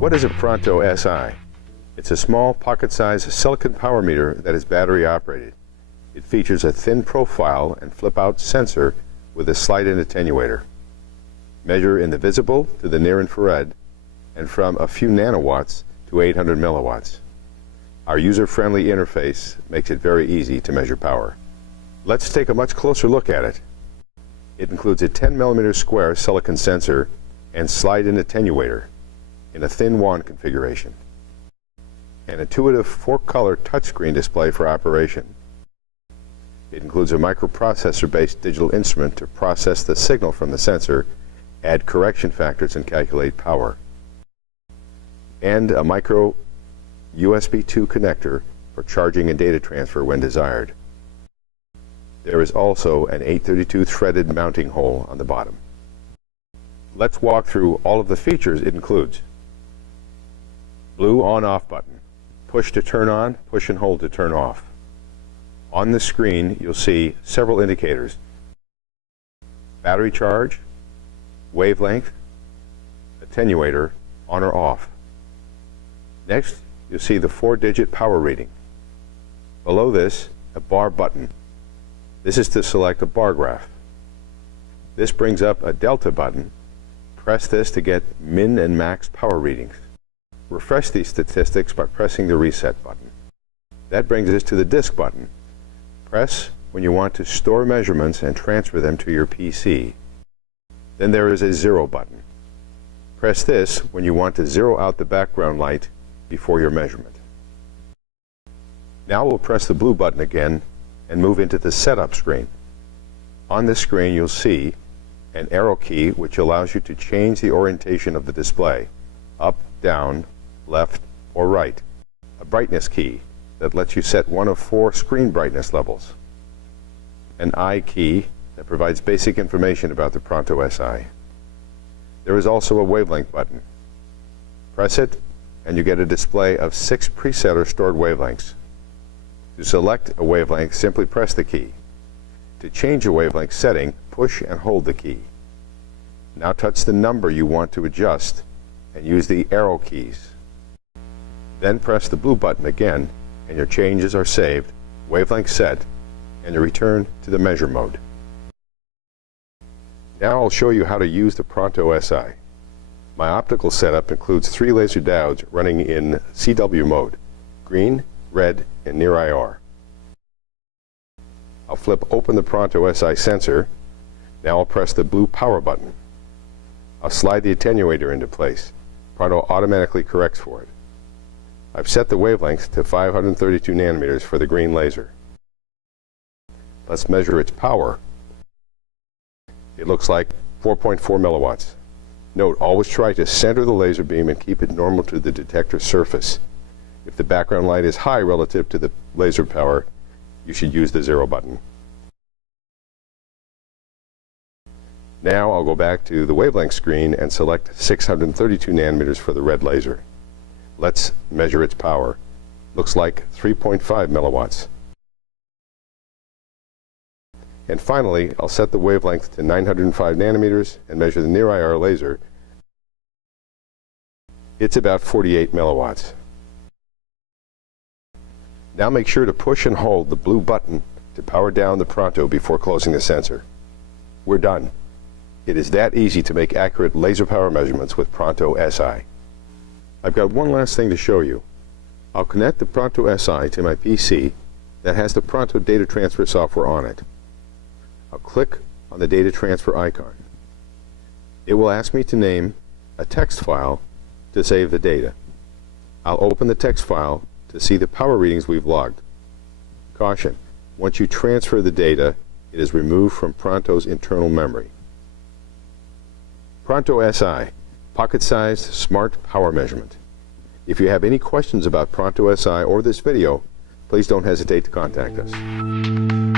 What is a Pronto Si? It's a small, pocket-sized silicon power meter that is battery-operated. It features a thin profile and flip-out sensor with a slide-in attenuator. Measure in the visible to the near-infrared, and from a few nanowatts to 800 milliwatts. Our user-friendly interface makes it very easy to measure power. Let's take a much closer look at it. It includes a 10 mm square silicon sensor and slide-in attenuator in a thin wand configuration. An intuitive 4-color touchscreen display for operation. It includes a microprocessor-based digital instrument to process the signal from the sensor, add correction factors, and calculate power. And a micro USB 2 connector for charging and data transfer when desired. There is also an 832 threaded mounting hole on the bottom. Let's walk through all of the features it includes. Blue on-off button. Push to turn on, push and hold to turn off. On the screen, you'll see several indicators. Battery charge, wavelength, attenuator, on or off. Next, you'll see the 4-digit power reading. Below this, a bar button. This is to select a bar graph. This brings up a delta button. Press this to get min and max power readings. Refresh these statistics by pressing the reset button. That brings us to the disk button. Press when you want to store measurements and transfer them to your PC. Then there is a 0 button. Press this when you want to zero out the background light before your measurement. Now we'll press the blue button again and move into the setup screen. On this screen you'll see an arrow key which allows you to change the orientation of the display, up, down, left, or right. A brightness key that lets you set one of 4 screen brightness levels. An I key that provides basic information about the Pronto Si. There is also a wavelength button. Press it and you get a display of 6 preset or stored wavelengths. To select a wavelength, simply press the key. To change a wavelength setting, push and hold the key. Now touch the number you want to adjust and use the arrow keys. Then press the blue button again and your changes are saved, wavelength set, and you return to the measure mode. Now I'll show you how to use the Pronto Si. My optical setup includes 3 laser diodes running in CW mode, green, red, and near IR. I'll flip open the Pronto Si sensor. Now I'll press the blue power button. I'll slide the attenuator into place. Pronto automatically corrects for it. I've set the wavelength to 532 nanometers for the green laser. Let's measure its power. It looks like 4.4 milliwatts. Note, always try to center the laser beam and keep it normal to the detector surface. If the background light is high relative to the laser power, you should use the 0 button. Now I'll go back to the wavelength screen and select 632 nanometers for the red laser. Let's measure its power. Looks like 3.5 milliwatts. And finally, I'll set the wavelength to 905 nanometers and measure the near IR laser. It's about 48 milliwatts. Now make sure to push and hold the blue button to power down the Pronto before closing the sensor. We're done. It is that easy to make accurate laser power measurements with Pronto Si. I've got one last thing to show you. I'll connect the Pronto Si to my PC that has the Pronto data transfer software on it. I'll click on the data transfer icon. It will ask me to name a text file to save the data. I'll open the text file to see the power readings we've logged. Caution, once you transfer the data, it is removed from Pronto's internal memory. Pronto Si, pocket-sized smart power measurement. If you have any questions about Pronto Si or this video, please don't hesitate to contact us.